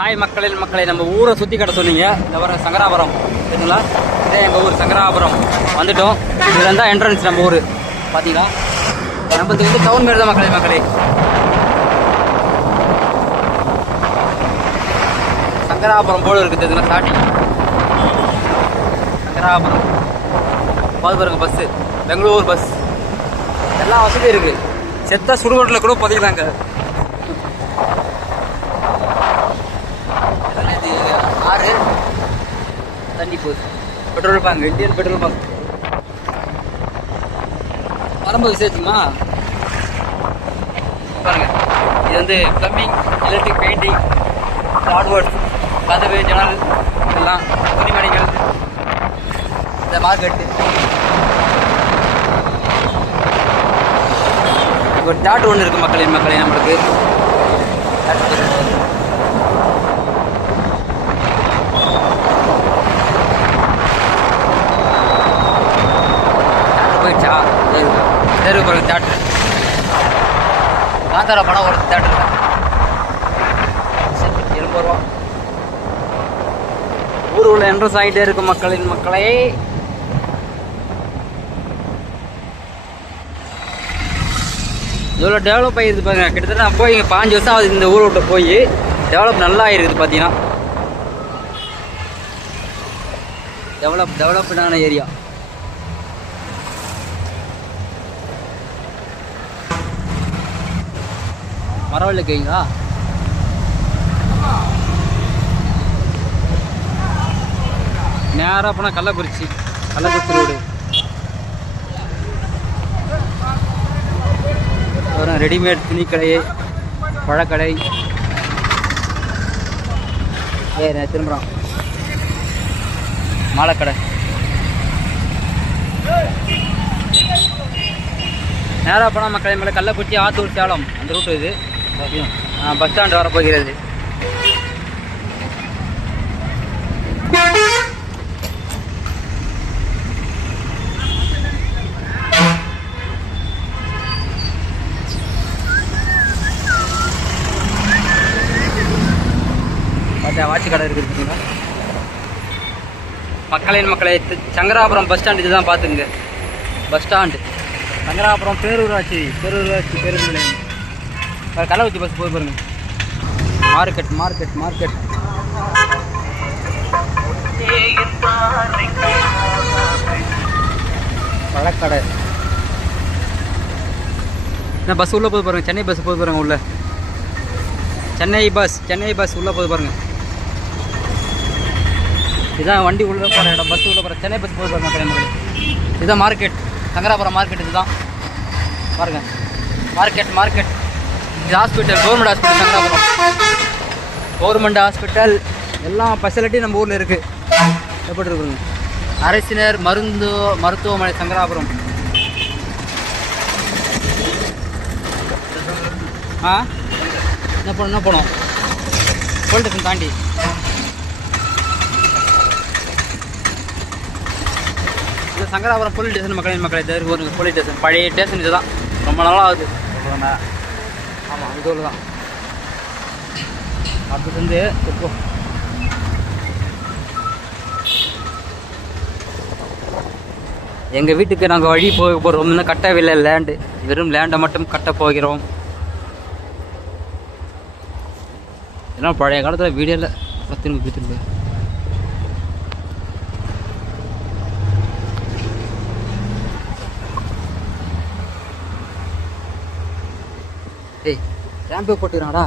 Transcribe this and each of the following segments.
Hi மக்களை நம்ம ஊரை சுற்றி கடை சொன்னீங்க. இந்த வர சங்கராபுரம் சரிங்களா? இதே எங்கள் ஊர் சங்கராபுரம் வந்துட்டோம். இதில் இருந்தால் என்ட்ரன்ஸ் நம்ம ஊர் பார்த்தீங்களா? நம்மளுக்கு வந்து டவுன் மாரி தான் மக்களே. சங்கராபுரம் போர்டு இருக்குது இதில் ஸ்டார்டிங். சங்கராபுரம் பார்த்து பாருங்க, பஸ்ஸு பெங்களூர் பஸ் எல்லா வசதியும் இருக்குது. செத்த சுடுகாட்டில் கூட பதிக்கலாங்க. ஆறு தண்ணி போகுது. Petrol bunk, Indian petrol bunk. வரம்பு விசேஷமா பாருங்க. இது வந்து பிளம்பிங், எலக்ட்ரிக், பெயிண்டிங், ஹார்ட்வேர்ஸ், கதவு, ஜன்னல் எல்லாம், துணிமணிகள், இந்த மார்க்கெட்டு. ஒரு தேட்டர் ஒன்று இருக்குது மக்களே நம்மளுக்கு. போயிடுச்சா? தெரு பாருங்க தேட்டரு. காந்தாரா படம் ஒரு தேட்டர் 70 ரூபா. ஊர் உள்ள என்ட்ரன்ஸ் ஆகிட்டே இருக்கும் மக்களே. இவ்வளோ டெவலப் ஆகிருக்கு பாருங்க. கிட்டத்தட்ட நான் போய் 5 வருஷம் ஆகுது இந்த ஊரை விட்டு போய். டெவலப் நல்லா ஆகிருக்குது பார்த்தீங்கன்னா. டெவலப்டான ஏரியா. மரவள்ளி கேங்களா? நேராக போனால் கள்ளக்குறிச்சி ரோடு. அப்புறம் ரெடிமேட் துணிக்கடை, பழக்கடை. திரும்புகிறோம் மாலைக்கடை. நேராக போனால் மக்களே கள்ளக்குறிச்சி, ஆத்தூர், சேலம் அந்த ரூட்டு இது. பஸ் ஸ்டாண்ட் வர போகிறது. வாட்சி கடை இருக்குது மக்களே. சங்கராபுரம் பஸ் ஸ்டாண்ட் இதுதான் பார்த்துங்க. பஸ் ஸ்டாண்டு சங்கராபுரம் பேரூராட்சி பேருந்து நிலையம். கள்ளக்குறிச்சி பஸ் போய் பாருங்க. மார்க்கெட் பழக்கடை. இந்த பஸ் உள்ளே போய் பாருங்க. சென்னை பஸ் போய் பாருங்க. உள்ள சென்னை பஸ் உள்ளே போய் பாருங்க. இதுதான் வண்டி உள்ளே போகிற இடம். பஸ் உள்ளே போகிற சென்னை பஸ் போய் பாருங்க. இதுதான் மார்க்கெட், சங்கராபுரம் மார்க்கெட். இதுதான் பாருங்க மார்க்கெட். இது hospital, government hospital Sankarapuram. Government hospital எல்லாம் ஃபெசிலிட்டி நம்ம ஊரில் இருக்குது. எப்படி இருக்குங்க? அரசினர் மருத்துவமனை சங்கராபுரம். என்ன போனோம் போலீஸ் ஸ்டேஷன் தாண்டி. இது சங்கராபுரம் போலீஸ் ஸ்டேஷன் மக்களே. ஒரு போலீஸ் ஸ்டேஷன், பழைய ஸ்டேஷன். இதுதான் ரொம்ப நாளாக ஆகுது. ஆமாம், இது ஊரில் தான். அப்படி வந்து இப்போ எங்கள் வீட்டுக்கு நாங்கள் வழி போக போகிறோம். இன்னும் கட்டவில்லை லேண்டு. வெறும் லேண்டை மட்டும் கட்ட போகிறோம். இதெல்லாம் பழைய காலத்தில் வீடியோவில் திரும்ப ஏய் ரேம்பே போட்டுக்கிறாடா.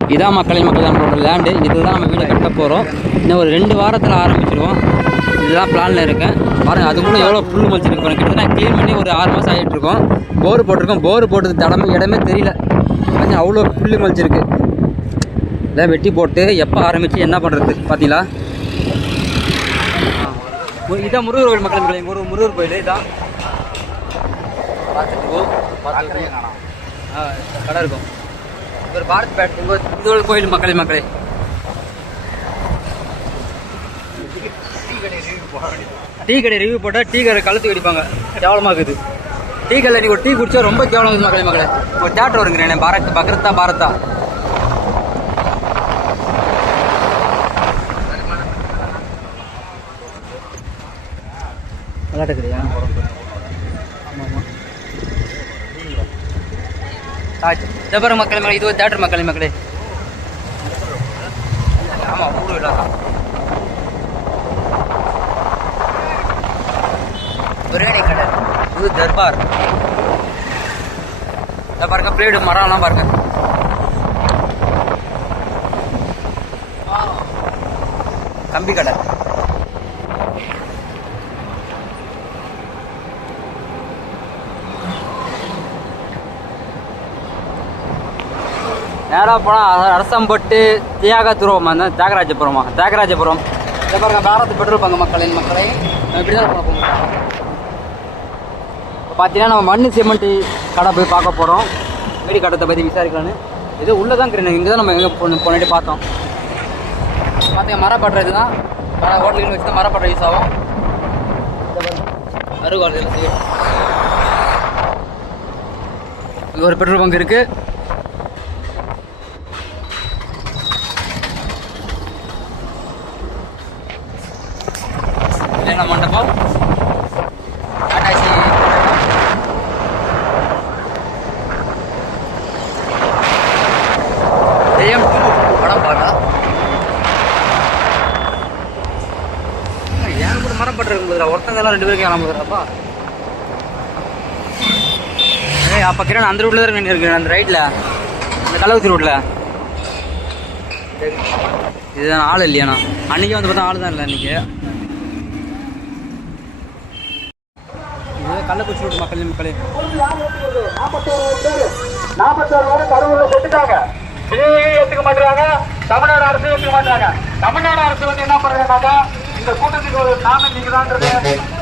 இதான் மக்களே நம்மளோட லேண்டு. இதுதான் நம்ம வீடு கட்ட போகிறோம். இன்னும் ஒரு 2 வாரத்தில் ஆரம்பிச்சிடுவோம். இதுதான் பிளானில் இருக்கேன். பாருங்கள், அது கூட எவ்வளோ புல் மலிச்சிருக்கு. கிட்டத்தட்ட நான் க்ளீன் பண்ணி ஒரு 6 மாதம் ஆகிட்டுருக்கோம். போர் போட்டிருக்கோம். போர் போட்டது இடமே தெரியல. கொஞ்சம் அவ்வளோ புல் மலிச்சிருக்கு. இதான் வெட்டி போட்டு எப்போ ஆரம்பித்து என்ன பண்ணுறது பார்த்தீங்களா? இதான் முருகர் கோயில் மக்களே. முருகர் கோயில் இதான். பார்த்துட்டு கடை இருக்கும். ஒரு பாரத் பேட் இந்த கோயில் மக்களே. டீ கடை ரிவ்யூ போட்டால் டீ கடை கழுத்து கடிப்பாங்க. கேவலமாக இருக்குது. டீ கல்ல நீ ஒரு டீ குடிச்சா ரொம்ப கேவலம் மக்களே ஒரு தேட்டர் வருங்கிறேன் பாரத் பக்ரத்தா பாரத்தா விளையாட்டுக்கிறியா ஜபர மக்களே இது ஒரு தேட்டர் மக்களே ஆமாம் ஊர் இல்லாதான் பிரியாணி கடை இது தர்பார் இதை பாருங்க பிளேடு மரம்லாம் பாருங்க கம்பி கடை நேராக போனால் அரசம்பட்டு தியாகத்துருவம் அந்த தியாகராஜபுரம் இதை பாருங்க பாரத் பெட்ரோல் பங்கு மக்களை இப்படி தான் போகணும் இப்போ பார்த்தீங்கன்னா நம்ம மண் சிமெண்ட் கடை போய் பார்க்க போகிறோம் வீடு கட்டத்தை பற்றி விசாரிக்கலான்னு இது உள்ளே தான் இருக்கிறேன் இங்கே தான் நம்ம எங்கே போனாடி பார்த்தோம் பார்த்தீங்க மரப்பட்டுற இது தான் ஹோட்டலுக்கு வச்சு தான் மரப்பட்டுற யூஸ் ஆகும் அருகாலத்தில் செய்யும் இது ஒரு பெட்ரோல் பங்க் இருக்குது மண்டபம் டாடாசி படம் பாடா ஏன் கூட மரப்பட்டு இருக்கும்போது ஒருத்தங்கெல்லாம் 2 பேருக்கு கிளம்புறாப்பா அப்போ கிட்ட அந்த ரூட்ல தான் இருக்கு அந்த ரைட்டில் அந்த கள்ளக்குறிச்சி ரூட்டில் இதுதான் ஆள் இல்லையாண்ணா அன்றைக்கி வந்து பார்த்தா ஆள் தான் இல்லை இன்றைக்கி கள்ளக்குறிச்சி ரோடு மக்களே 41 பேர் கரூர்ல செத்துட்டாங்க. ஏத்துக்க மாட்டாங்க, தமிழ்நாடு அரசு ஏத்துக்க மாட்டாங்க. தமிழ்நாடு அரசு வந்து என்ன பண்றாங்கன்னாக்கா இந்த கூட்டத்துக்கு ஒரு நாம நீங்கதான்றது,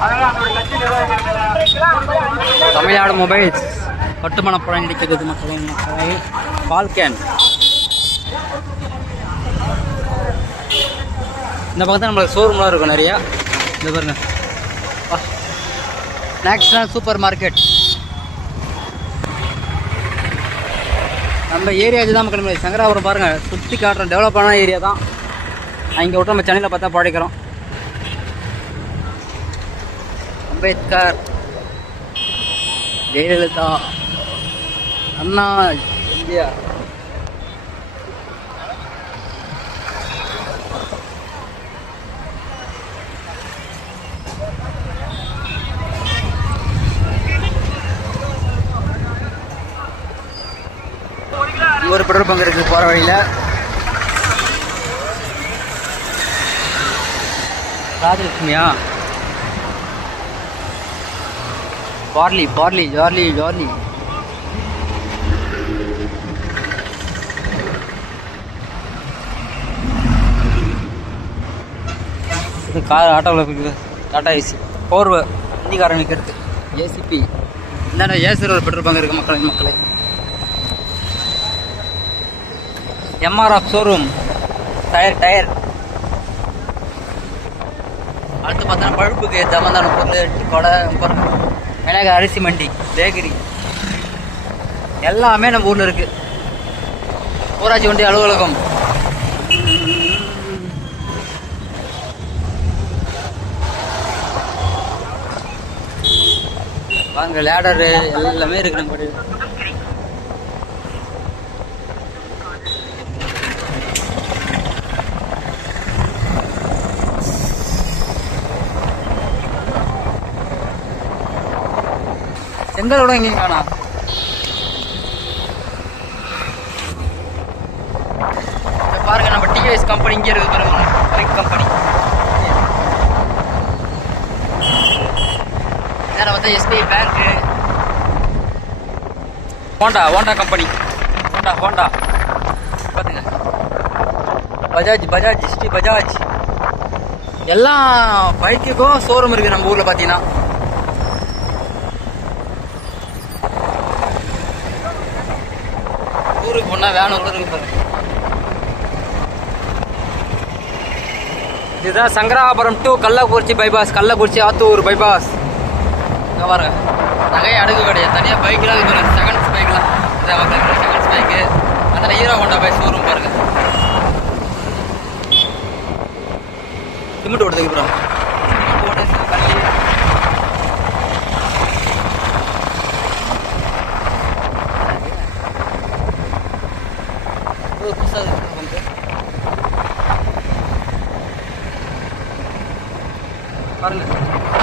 அதனால அந்த கட்சி நிர்வாகிகள் தமிழ்நாடு மொபைல்ஸ் கட்டுமான படம் நடிக்கிறது மக்களே. பால்கேன் இந்த பக்கத்தில் நம்மளுக்கு ஷோரூம்லாம் இருக்கும் நிறையா. இந்த பாருங்க நேஷனல் சூப்பர் மார்க்கெட். நம்ம ஏரியா இதுதான் மக்கள். சங்கராபுரம் பாருங்கள், சுற்றி காட்டுறோம். டெவலப் ஆன ஏரியா தான். இங்கே விட்டு நம்ம சென்னையில் பார்த்தா பழைக்கிறோம். அம்பேத்கர், ஜெயலலிதா, அண்ணா, இந்தியா. ஒரு பெட்ரோல் பங்க் இருக்கு போகிற வழியில். ராஜலட்சுமியா, பார்லி பார்லி ஜார்லி ஜார்லி. இது கார் ஆட்டோவில் இருக்குது. டாடா ஏசி போர்வை ஹிந்திக்காரன் விற்கிறது. ஏசிபி இந்த ஏசியில் ஒரு பெட்ரோல் பங்க் இருக்குது மக்களே. MRF showroom tyre. அடுத்து பார்த்தா பழுப்புக்கு ஜமந்தான பொருள், கொடை, மிளகாய், அரிசி மண்டி, பேக்கரி எல்லாமே நம்ம ஊரில் இருக்குது. ஊராட்சி ஒன்றிய அலுவலகம். பாருங்க லேடரு எல்லாமே இருக்கு நம்ம. செங்கலோட எங்கேயும் காணா. பாருங்க நம்ம டிவிஎஸ் கம்பெனி இங்கே இருக்குது பாருங்க. பைக் கம்பெனி நேரம் வந்து எஸ்பிஐ பேங்க்கு, ஹோண்டா கம்பெனி, ஹோண்டா பார்த்துங்க. பஜாஜ் ஸ்ரீ பஜாஜ் எல்லாம் பைக்குக்கும் ஷோரூம் இருக்குது நம்ம ஊரில் பார்த்தீங்கன்னா. ஊருக்கு போனால் வேணும் கூட இருக்கு பாருங்க. இதுதான் Sankarapuram to Kallakurichi bypass, Kallakurichi Attur bypass. இங்கே பாருங்க நகை அடுக்கு கிடையாது தனியாக பைக்கெலாம் இது பாருங்க செகண்ட்ஸ் பைக்லாம் இந்த மக்கள் செகண்ட்ஸ் பைக்கு அதில் ஹீரோ ஹோண்டா பைக் ஷோரூம் பாருங்க சிமெண்ட் ஓடுதுக்கு அப்புறம் பாருங்க